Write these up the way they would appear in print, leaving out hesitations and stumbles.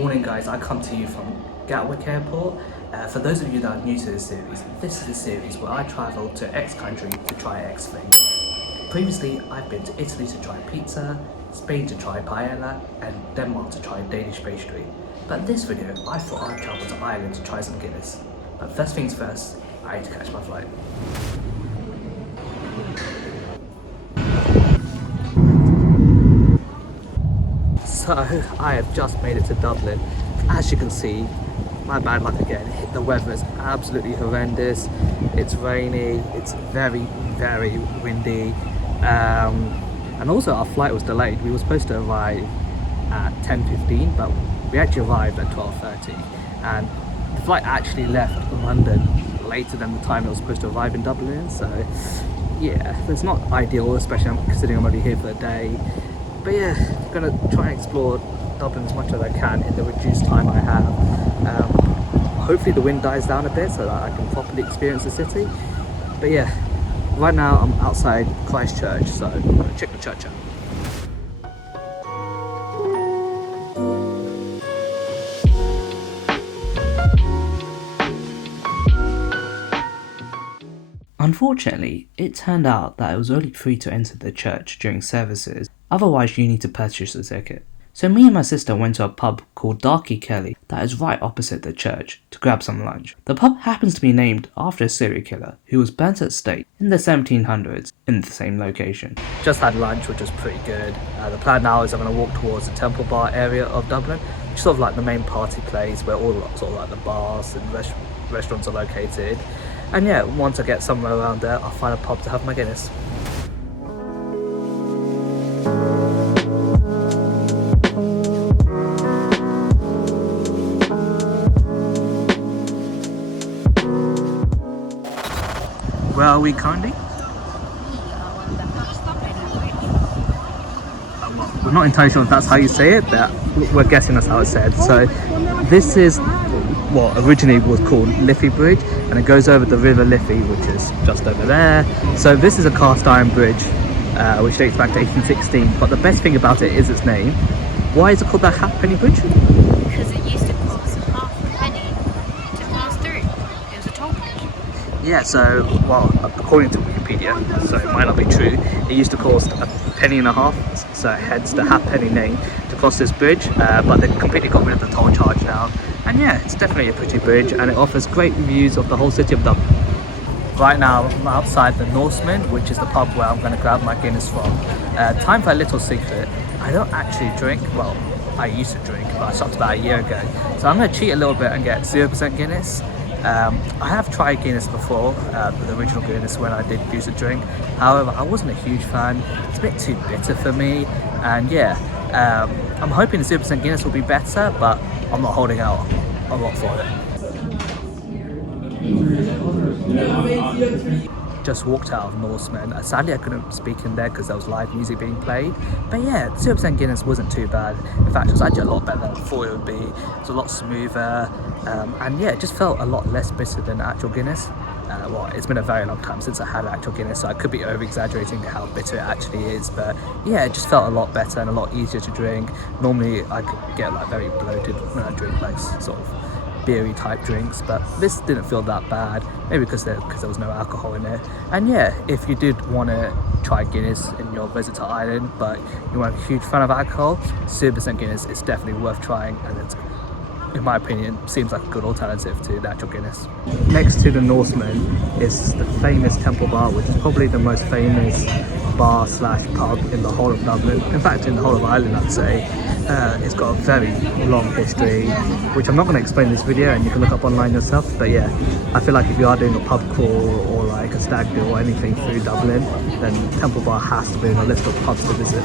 Morning guys, I come to you from Gatwick Airport. For those of you that are new to this series, this is a series where I travel to X country to try X thing. Previously, I've been to Italy to try pizza, Spain to try paella, and Denmark to try Danish pastry. But in this video, I thought I'd travel to Ireland to try some Guinness. But first things first, I need to catch my flight. So, I have just made it to Dublin. As you can see, my bad luck again, the weather is absolutely horrendous. It's rainy, it's very, very windy. And also our flight was delayed. We were supposed to arrive at 10:15, but we actually arrived at 12:30. And the flight actually left London later than the time it was supposed to arrive in Dublin. So yeah, it's not ideal, especially considering I'm already here for a day. But yeah, I'm gonna try and explore Dublin as much as I can in the reduced time I have. Hopefully the wind dies down a bit so that I can properly experience the city. But yeah, right now I'm outside Christchurch, so I'm gonna check the church out. Unfortunately, it turned out that it was only free to enter the church during services, otherwise you need to purchase a ticket. So me and my sister went to a pub called DARKEY that is right opposite the church to grab some lunch. The pub happens to be named after a serial killer who was burnt at stake in the 1700s in the same location. Just had lunch, which was pretty good. The plan now is I'm going to walk towards the Temple Bar area of Dublin, which is sort of like the main party place where all sort of like the bars and restaurants are located. And yeah, once I get somewhere around there, I'll find a pub to have my Guinness. Where are we currently? We're not entirely sure if that's how you say it, but we're guessing that's how it's said. So this is what originally was called Liffey Bridge, and it goes over the River Liffey, which is just over there. So this is a cast iron bridge, which dates back to 1816, but the best thing about it is its name. Why is it called the Halfpenny Bridge? Because it used to cost half a penny to pass through. It was a toll bridge. Yeah, so, well, according to Wikipedia, so it might not be true, it used to cost a penny and a half, so hence the halfpenny name, to cross this bridge, but they completely got rid of the toll charge now. And yeah, it's definitely a pretty bridge, and it offers great views of the whole city of Dublin. Right now, I'm outside the Norseman, which is the pub where I'm going to grab my Guinness from. Time for a little secret. I don't actually drink, well, I used to drink, but I stopped about a year ago. So I'm going to cheat a little bit and get 0% Guinness. I have tried Guinness before, the original Guinness when I did use a drink. However, I wasn't a huge fan. It's a bit too bitter for me. And yeah, I'm hoping the 0% Guinness will be better, but I'm not holding out a lot for it. Just walked out of Norseman. Sadly I couldn't speak in there because there was live music being played. But yeah, 0% Guinness wasn't too bad. In fact, it was actually a lot better than I thought it would be. It was a lot smoother, and yeah, it just felt a lot less bitter than actual Guinness. Well, it's been a very long time since I had actual Guinness, so I could be over-exaggerating how bitter it actually is, but yeah, it just felt a lot better and a lot easier to drink. Normally I could get like very bloated when I drink like sort of beery type drinks, but this didn't feel that bad, maybe because there was no alcohol in it. And yeah, if you did want to try Guinness in your visit to Ireland but you weren't a huge fan of alcohol, 0% Guinness is definitely worth trying, and it's, in my opinion, seems like a good alternative to the actual Guinness. Next to the Norseman is the famous Temple Bar, which is probably the most famous bar slash pub in the whole of Dublin. In fact, in the whole of Ireland, I'd say. It's got a very long history, which I'm not going to explain in this video, and you can look up online yourself. But yeah, I feel like if you are doing a pub crawl or like a stag do or anything through Dublin, then Temple Bar has to be on a list of pubs to visit.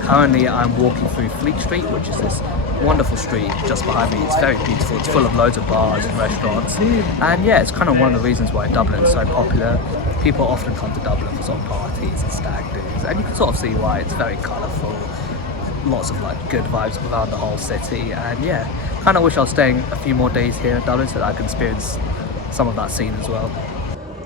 Currently I'm walking through Fleet Street, which is this wonderful street just behind me. It's very beautiful, it's full of loads of bars and restaurants, and yeah, it's kind of one of the reasons why Dublin is so popular. People often come to Dublin for sort of parties and stag do's, and you can sort of see why. It's very colourful, lots of like good vibes around the whole city, and yeah, kind of wish I was staying a few more days here in Dublin so that I can experience some of that scene as well.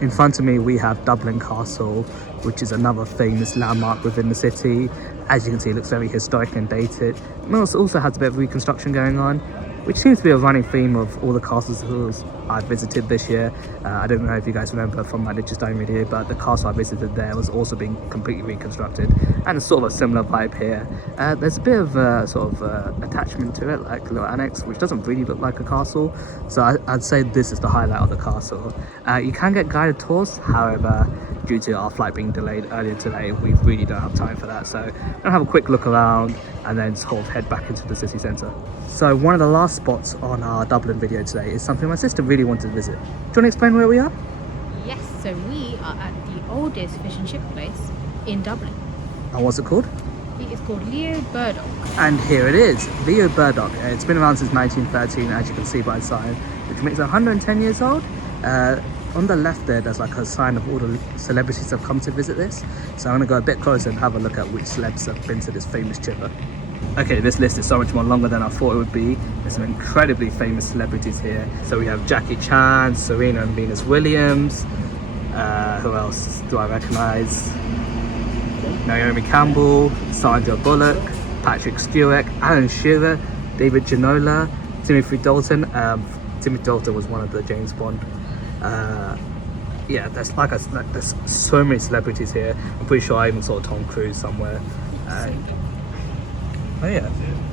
In front of me we have Dublin Castle, which is another famous landmark within the city. As you can see, it looks very historic and dated. It also has a bit of reconstruction going on, which seems to be a running theme of all the castles I've visited this year. I don't know if you guys remember from my Liechtenstein Stone video, but the castle I visited there was also being completely reconstructed, and it's sort of a similar vibe here. There's a bit of attachment to it, like a little annex, which doesn't really look like a castle. So I'd say this is the highlight of the castle. You can get guided tours, however, due to our flight being delayed earlier today, we really don't have time for that. So I'm gonna have a quick look around and then sort of head back into the city centre. So one of the last spots on our Dublin video today is something my sister really wanted to visit. Do you want to explain where we are? Yes, so we are at the oldest fish and chip place in Dublin. And what's it called? It is called BURDOCK. And here it is, BURDOCK. It's been around since 1913, as you can see by the sign, which makes it 110 years old. On the left there's like a sign of all the celebrities that have come to visit this. So I'm gonna go a bit closer and have a look at which celebs have been to this famous chipper. Okay, this list is so much more longer than I thought it would be. There's some incredibly famous celebrities here. So we have Jackie Chan, Serena and Venus Williams. Who else do I recognise? Naomi Campbell, Sandra Bullock, Patrick Stewart, Alan Shearer, David Ginola, Timothy Dalton. Timothy Dalton was one of the James Bond. Yeah, there's so many celebrities here. I'm pretty sure I even saw Tom Cruise somewhere. Oh yeah,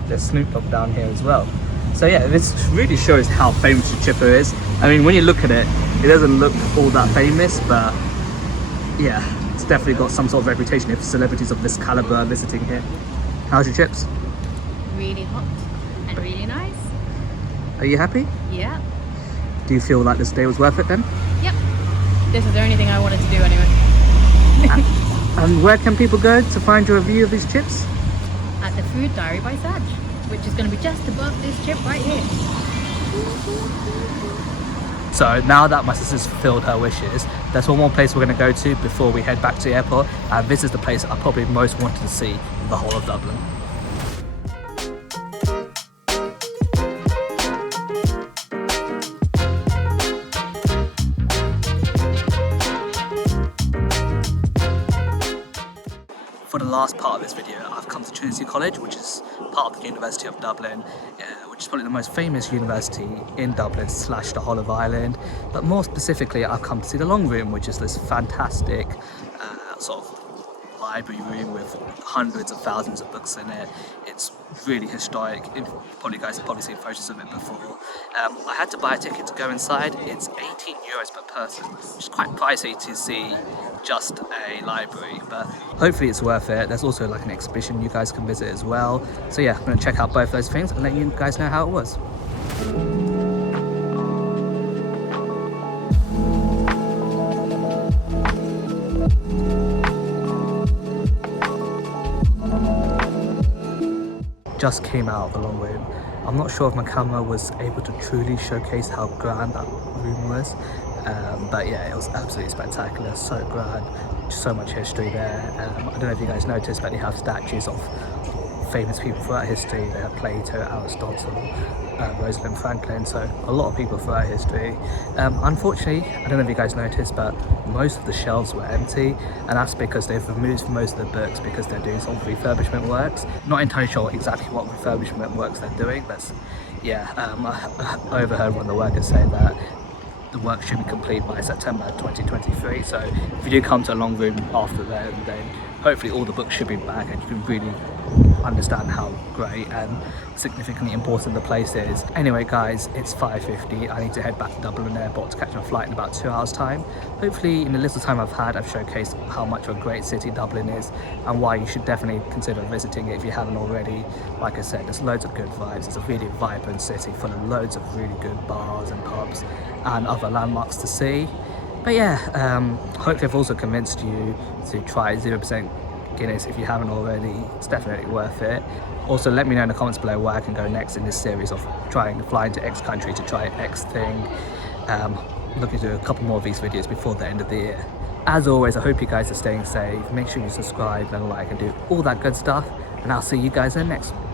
there's Snoop Dogg down here as well. So yeah, this really shows how famous the chipper is. I mean, when you look at it, it doesn't look all that famous, but yeah, it's definitely got some sort of reputation if celebrities of this caliber are visiting here. How's your chips? Really hot and really nice. Are you happy? Yeah. Do you feel like this day was worth it then? Yep. This is the only thing I wanted to do anyway. And where can people go to find your review of these chips? At the Food Diary by Saj, which is going to be just above this chip right here. So now that my sister's fulfilled her wishes, there's one more place we're going to go to before we head back to the airport, and this is the place I probably most wanted to see in the whole of Dublin. For the last part of this video, I've come to Trinity College, which is part of the University of Dublin, which is probably the most famous university in Dublin / the whole of Ireland. But more specifically, I've come to see the Long Room, which is this fantastic sort of library room with hundreds of thousands of books in it. It's really historic. You guys have probably seen photos of it before. I had to buy a ticket to go inside. It's €18 per person, which is quite pricey to see just a library, but hopefully it's worth it. There's also like an exhibition you guys can visit as well. So yeah, I'm going to check out both those things and let you guys know how it was. Just came out of the Long Room. I'm not sure if my camera was able to truly showcase how grand that room was, but yeah, it was absolutely spectacular, so grand, so much history there. I don't know if you guys noticed, but they have statues of famous people throughout history. They have Plato, Aristotle, Rosalind Franklin, so a lot of people throughout history. Unfortunately, I don't know if you guys noticed, but most of the shelves were empty, and that's because they've removed most of the books because they're doing some refurbishment works. Not entirely sure exactly what refurbishment works they're doing, but yeah, I overheard one of the workers say that the work should be complete by September 2023. So if you do come to a Long Room after then hopefully all the books should be back and you can really understand how great and significantly important the place is. Anyway guys, it's 5:50. I need to head back to Dublin Airport to catch my flight in about 2 hours time. Hopefully in the little time I've had, I've showcased how much of a great city Dublin is and why you should definitely consider visiting it if you haven't already. Like I said, there's loads of good vibes. It's a really vibrant city full of loads of really good bars and pubs and other landmarks to see. But yeah, hopefully I've also convinced you to try 0% Guinness if you haven't already. It's definitely worth it. Also, let me know in the comments below where I can go next in this series of trying to fly into X country to try X thing. Looking to do a couple more of these videos before the end of the year. As always, I hope you guys are staying safe. Make sure you subscribe and like and do all that good stuff, and I'll see you guys in the next one.